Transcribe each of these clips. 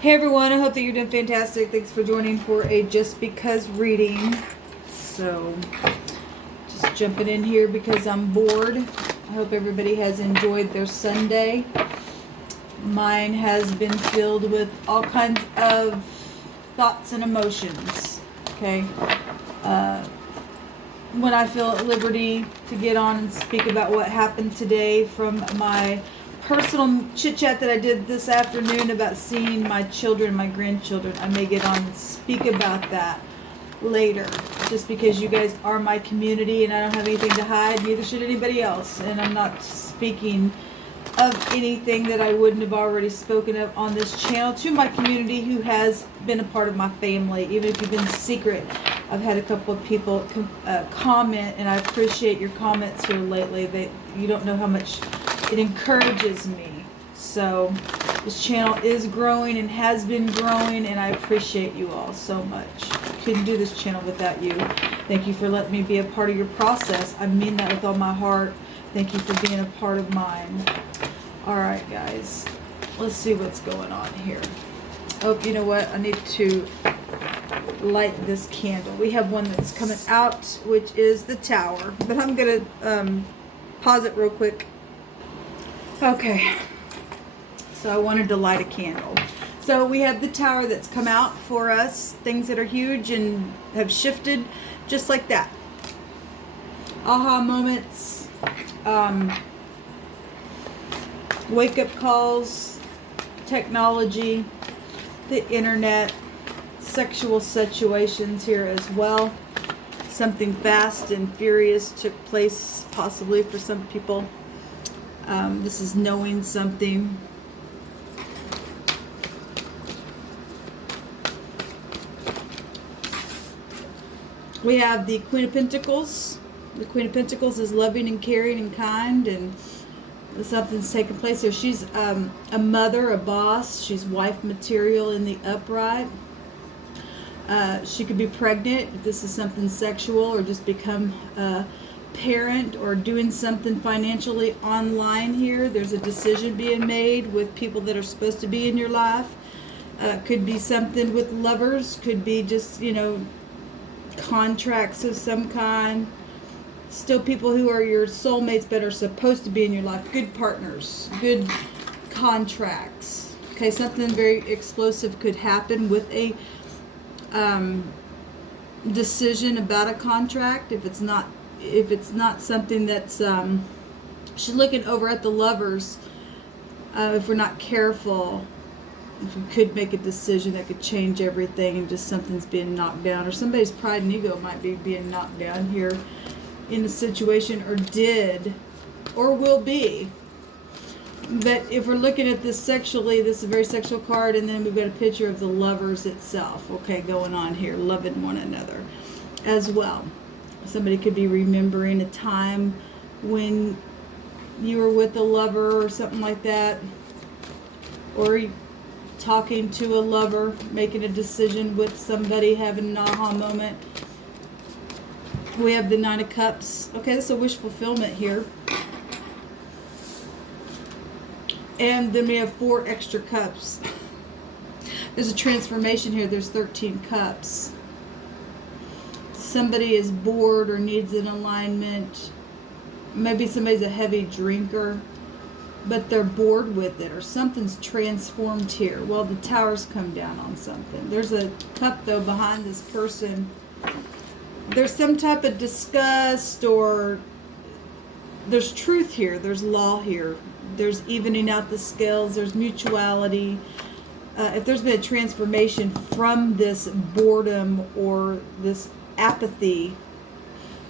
Hey everyone, I hope that you're doing fantastic. Thanks for joining for a Just Because reading. So, just jumping in here because I'm bored. I hope everybody has enjoyed their Sunday. Mine has been filled with all kinds of thoughts and emotions. Okay. When I feel at liberty to get on and speak about what happened today from my personal chit chat that I did this afternoon about seeing my children, my grandchildren, I may get on and speak about that later, just because you guys are my community and I don't have anything to hide, neither should anybody else. And I'm not speaking of anything that I wouldn't have already spoken of on this channel to my community who has been a part of my family, even if you've been secret. I've had a couple of people comment, and I appreciate your comments here lately. You don't know how much it encourages me. So this channel is growing and has been growing, and I appreciate you all so much. Couldn't do this channel without you. Thank you for letting me be a part of your process. I mean that with all my heart. Thank you for being a part of mine. Alright guys, let's see what's going on here. Oh, you know what? I need to light this candle. We have one that's coming out, which is the Tower. But I'm going to pause it real quick. Okay, so I wanted to light a candle. So we have the Tower that's come out for us. Things that are huge and have shifted just like that. Aha moments. Wake up calls. Technology. The internet. Sexual situations here as well. Something fast and furious took place possibly for some people. This is knowing something. We have the Queen of Pentacles. The Queen of Pentacles is loving and caring and kind, and something's taking place here. She's a mother, a boss. She's wife material in the upright. She could be pregnant if this is something sexual, or just become parent, or doing something financially online here. There's a decision being made with people that are supposed to be in your life. Could be something with lovers, could be just, you know, contracts of some kind. Still people who are your soulmates but are supposed to be in your life. Good partners, good contracts. Okay, something very explosive could happen with a decision about a contract. If it's not something that's she's looking over at the lovers. If we're not careful, if we could make a decision that could change everything, and just something's being knocked down, or somebody's pride and ego might be being knocked down here in a situation, or did, or will be. But if we're looking at this sexually, this is a very sexual card, and then we've got a picture of the lovers itself, okay, going on here, loving one another as well. Somebody could be remembering a time when you were with a lover or something like that, or talking to a lover, making a decision with somebody, having an aha moment. We have the Nine of Cups. Okay, this is a wish fulfillment here. And then we have 4 extra cups. There's a transformation here. There's 13 cups. Somebody is bored or needs an alignment. Maybe somebody's a heavy drinker, but they're bored with it, or something's transformed here. Well, the Tower's come down on something. There's a cup, though, behind this person. There's some type of disgust, or there's truth here. There's law here. There's evening out the scales. There's mutuality. If there's been a transformation from this boredom or this apathy,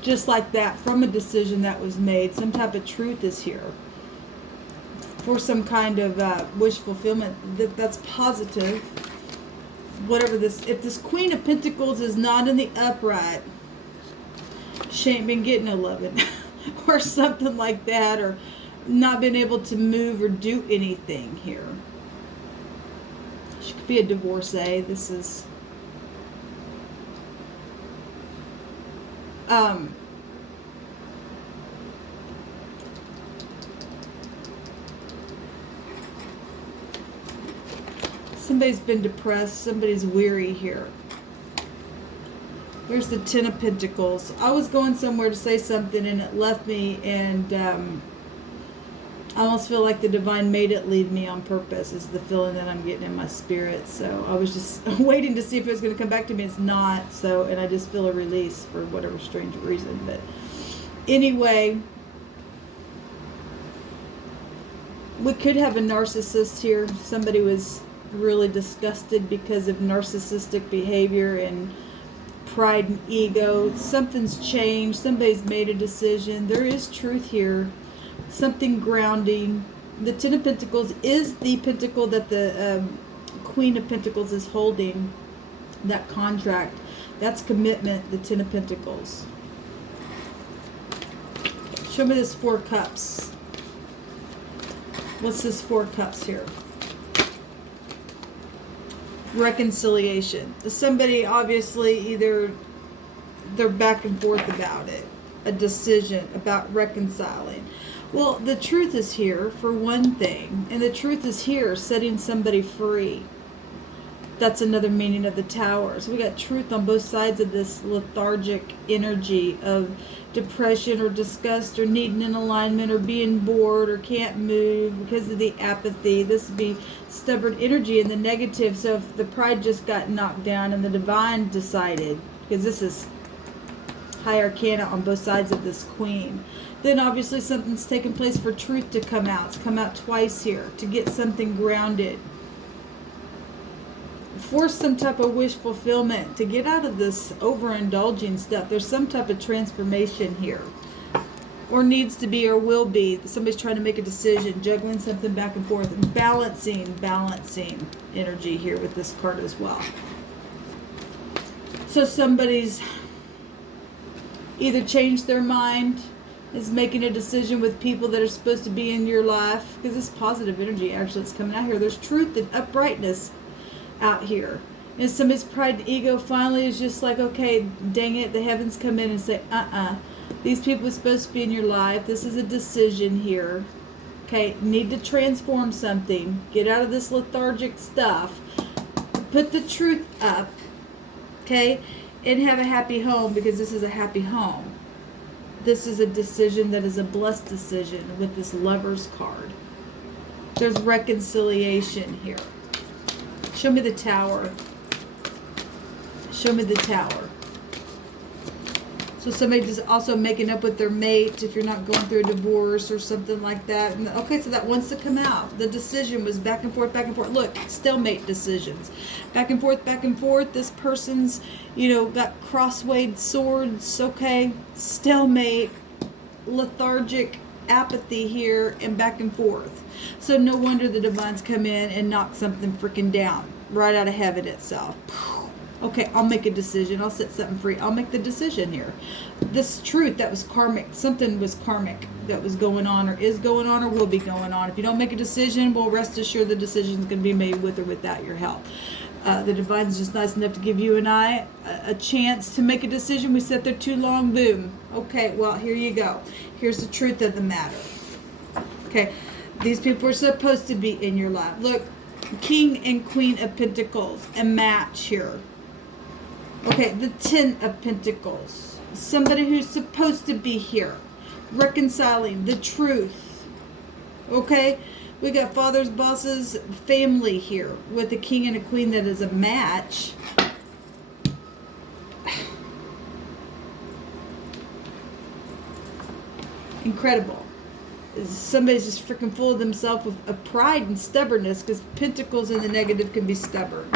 just like that, from a decision that was made, some type of truth is here for some kind of wish fulfillment. That's positive. Whatever this, if this Queen of Pentacles is not in the upright, she ain't been getting no loving or something like that, or not been able to move or do anything here. She could be a divorcee. This is Somebody's been depressed. Somebody's weary here. There's the Ten of Pentacles. I was going somewhere to say something and it left me, and I almost feel like the divine made it leave me on purpose, is the feeling that I'm getting in my spirit. So I was just waiting to see if it was going to come back to me. It's not. So, and I just feel a release for whatever strange reason. But anyway, we could have a narcissist here. Somebody was really disgusted because of narcissistic behavior and pride and ego. Something's changed. Somebody's made a decision. There is truth here. Something grounding. The Ten of Pentacles is the pentacle that the Queen of Pentacles is holding. That contract. That's commitment, the Ten of Pentacles. Show me this Four Cups. What's this Four Cups here? Reconciliation. Somebody obviously either they're back and forth about it. A decision about reconciling. Well, the truth is here for one thing, and the truth is here setting somebody free. That's another meaning of the Tower. So we got truth on both sides of this lethargic energy of depression or disgust or needing an alignment or being bored or can't move because of the apathy. This would be stubborn energy in the negative. So if the pride just got knocked down and the divine decided, because this is high arcana on both sides of this queen, then obviously something's taken place for truth to come out. It's come out twice here to get something grounded. Force some type of wish fulfillment to get out of this overindulging stuff. There's some type of transformation here, or needs to be, or will be. Somebody's trying to make a decision, juggling something back and forth, balancing energy here with this card as well. So somebody's either changed their mind, is making a decision with people that are supposed to be in your life, because this positive energy actually is coming out here. There's truth and uprightness out here. And somebody's pride and ego finally is just like, okay, dang it, the heavens come in and say, these people are supposed to be in your life. This is a decision here. Okay, need to transform something. Get out of this lethargic stuff. Put the truth up. Okay, and have a happy home, because this is a happy home. This is a decision that is a blessed decision with this Lover's card. There's reconciliation here. Show me the Tower. Show me the Tower. So somebody's also making up with their mate if you're not going through a divorce or something like that. And okay, so that wants to come out. The decision was back and forth, back and forth. Look, stalemate decisions. Back and forth, back and forth. This person's, got crosswayed swords. Okay, stalemate, lethargic apathy here, and back and forth. So no wonder the divines come in and knock something freaking down right out of heaven itself. Okay, I'll make a decision. I'll set something free. I'll make the decision here. This truth that was karmic, something was karmic that was going on, or is going on, or will be going on. If you don't make a decision, well, rest assured the decision is going to be made with or without your help. The divine is just nice enough to give you and I a chance to make a decision. We sat there too long, boom. Okay, well, here you go. Here's the truth of the matter. Okay, these people are supposed to be in your life. Look, King and Queen of Pentacles, a match here. Okay, the Ten of Pentacles, somebody who's supposed to be here, reconciling the truth. Okay, we got fathers, bosses, family here with a king and a queen that is a match. Incredible. Somebody's just freaking full of themselves of pride and stubbornness, because pentacles in the negative can be stubborn.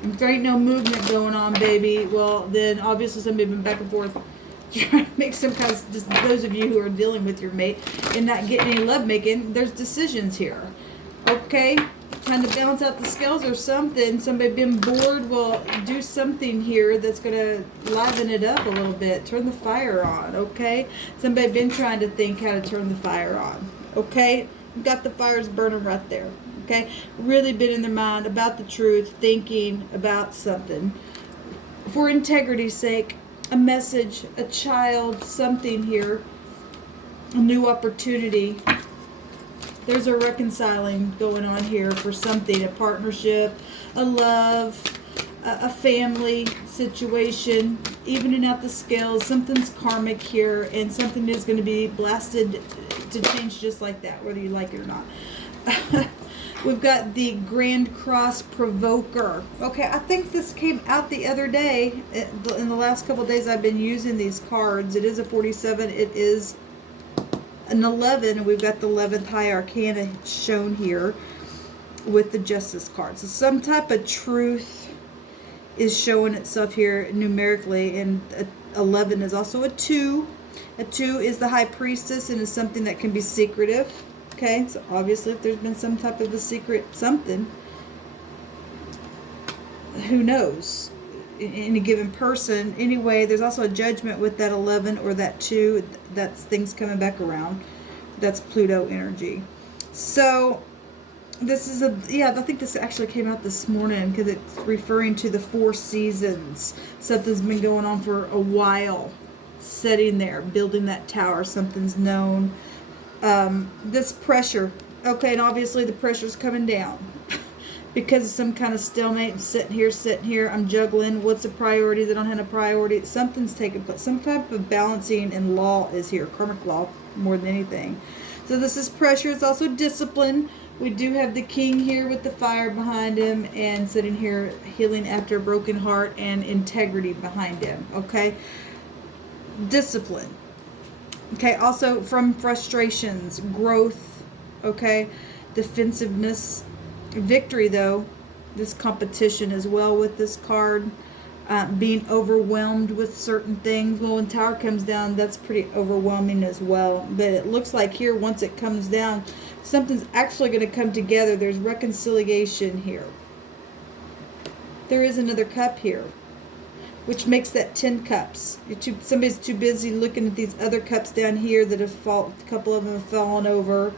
If there ain't no movement going on, baby, well, then obviously somebody's been back and forth trying to make some kind of, just those of you who are dealing with your mate and not getting any love making, there's decisions here. Okay, trying to balance out the scales or something. Somebody been bored, well, do something here that's going to liven it up a little bit. Turn the fire on, okay? Somebody been trying to think how to turn the fire on, okay? Got the fires burning right there. Okay, really been in their mind about the truth, thinking about something. For integrity's sake, a message, a child, something here, a new opportunity. There's a reconciling going on here for something, a partnership, a love, a family situation, evening out the scales. Something's karmic here, and something is going to be blasted to change just like that, whether you like it or not. We've got the Grand Cross Provoker. Okay, I think this came out the other day. In the last couple of days I've been using these cards. It is a 47. It is an 11. And we've got the 11th High Arcana shown here with the Justice card. So some type of truth is showing itself here numerically. And 11 is also a 2. A 2 is the High Priestess and is something that can be secretive. Okay, so obviously if there's been some type of a secret something, who knows, in any given person. Anyway, there's also a Judgment with that 11 or that 2. That's things coming back around. That's Pluto energy. So this is I think this actually came out this morning because it's referring to the 4 seasons. Something's been going on for a while. Sitting there, building that tower. Something's known. This pressure, okay, and obviously the pressure's coming down because of some kind of stalemate. I'm sitting here, I'm juggling. What's the priorities? I don't have a priority. Something's taking place. Some type of balancing and law is here, karmic law more than anything. So this is pressure. It's also discipline. We do have the King here with the fire behind him and sitting here healing after a broken heart and integrity behind him, okay? Discipline. Okay, also from frustrations, growth, okay, defensiveness, victory though, this competition as well with this card, being overwhelmed with certain things. Well, when Tower comes down, that's pretty overwhelming as well. But it looks like here, once it comes down, something's actually going to come together. There's reconciliation here. There is another cup here, which makes that 10 cups. Somebody's too busy looking at these other cups down here that have a couple of them have fallen over.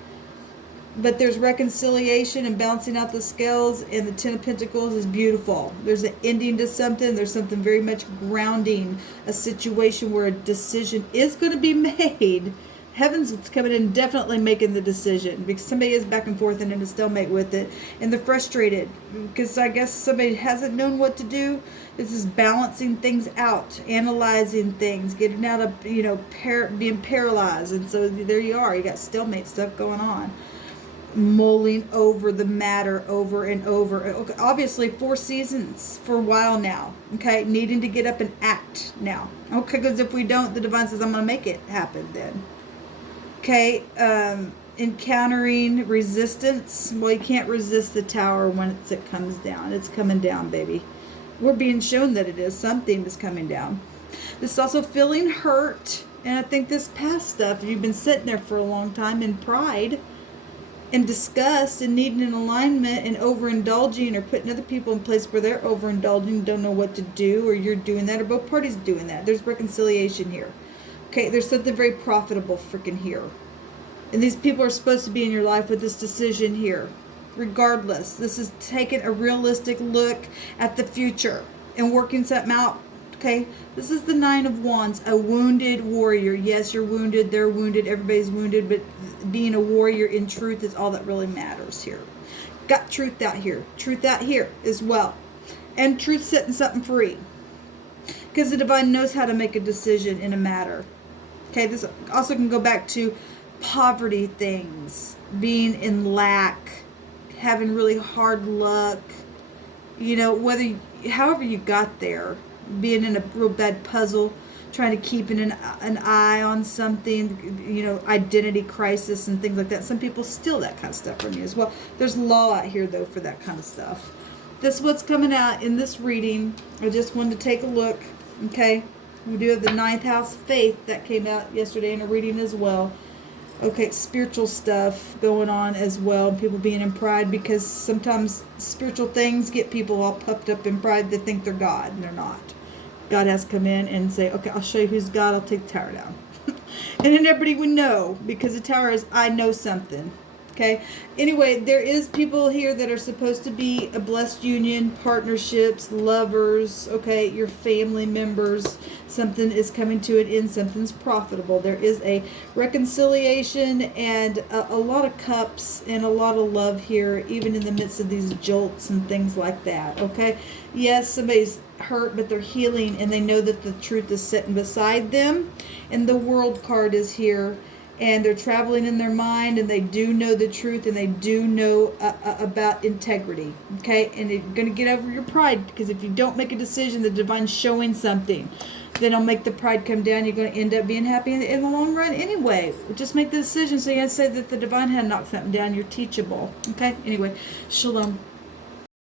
But there's reconciliation and balancing out the scales, and the 10 of Pentacles is beautiful. There's an ending to something. There's something very much grounding, a situation where a decision is going to be made. Heaven's coming in, definitely making the decision, because somebody is back and forth and in a stalemate with it, and they're frustrated because I guess somebody hasn't known what to do. This is balancing things out, analyzing things, getting out of, being paralyzed. And so there you are. You got stalemate stuff going on, mulling over the matter over and over. Okay, obviously 4 seasons for a while now. Okay, needing to get up and act now. Okay, because if we don't, the divine says, I'm going to make it happen then. Okay, encountering resistance. Well, you can't resist the Tower once it comes down. It's coming down, baby. We're being shown that it is. Something is coming down. This is also feeling hurt. And I think this past stuff, you've been sitting there for a long time in pride and disgust and needing an alignment and overindulging or putting other people in place where they're overindulging, don't know what to do, or you're doing that, or both parties doing that. There's reconciliation here. Okay, there's something very profitable freaking here. And these people are supposed to be in your life with this decision here. Regardless, this is taking a realistic look at the future and working something out. Okay, this is the 9 of Wands, a wounded warrior. Yes, you're wounded, they're wounded, everybody's wounded, but being a warrior in truth is all that really matters here. Got truth out here as well. And truth setting something free. Because the divine knows how to make a decision in a matter. Okay, this also can go back to poverty things, being in lack, having really hard luck, however you got there, being in a real bad puzzle, trying to keep an eye on something, identity crisis and things like that. Some people steal that kind of stuff from you as well. There's law out here, though, for that kind of stuff. This is what's coming out in this reading. I just wanted to take a look, okay? We do have the 9th house, faith, that came out yesterday in a reading as well. Okay, spiritual stuff going on as well. People being in pride, because sometimes spiritual things get people all puffed up in pride. They think they're God, and they're not. God has to come in and say, okay, I'll show you who's God. I'll take the Tower down. And then everybody would know, because the Tower is, I know something. Okay. Anyway, there is people here that are supposed to be a blessed union, partnerships, lovers, okay, your family members. Something is coming to an end. Something's profitable. There is a reconciliation and a lot of cups and a lot of love here, even in the midst of these jolts and things like that, okay? Yes, somebody's hurt, but they're healing, and they know that the truth is sitting beside them. And the World card is here. And they're traveling in their mind, and they do know the truth, and they do know about integrity, okay? And you're going to get over your pride, because if you don't make a decision, the divine's showing something. Then it'll make the pride come down. You're going to end up being happy in the long run anyway. Just make the decision. So you have to say that the divine had knocked something down. You're teachable, okay? Anyway, shalom.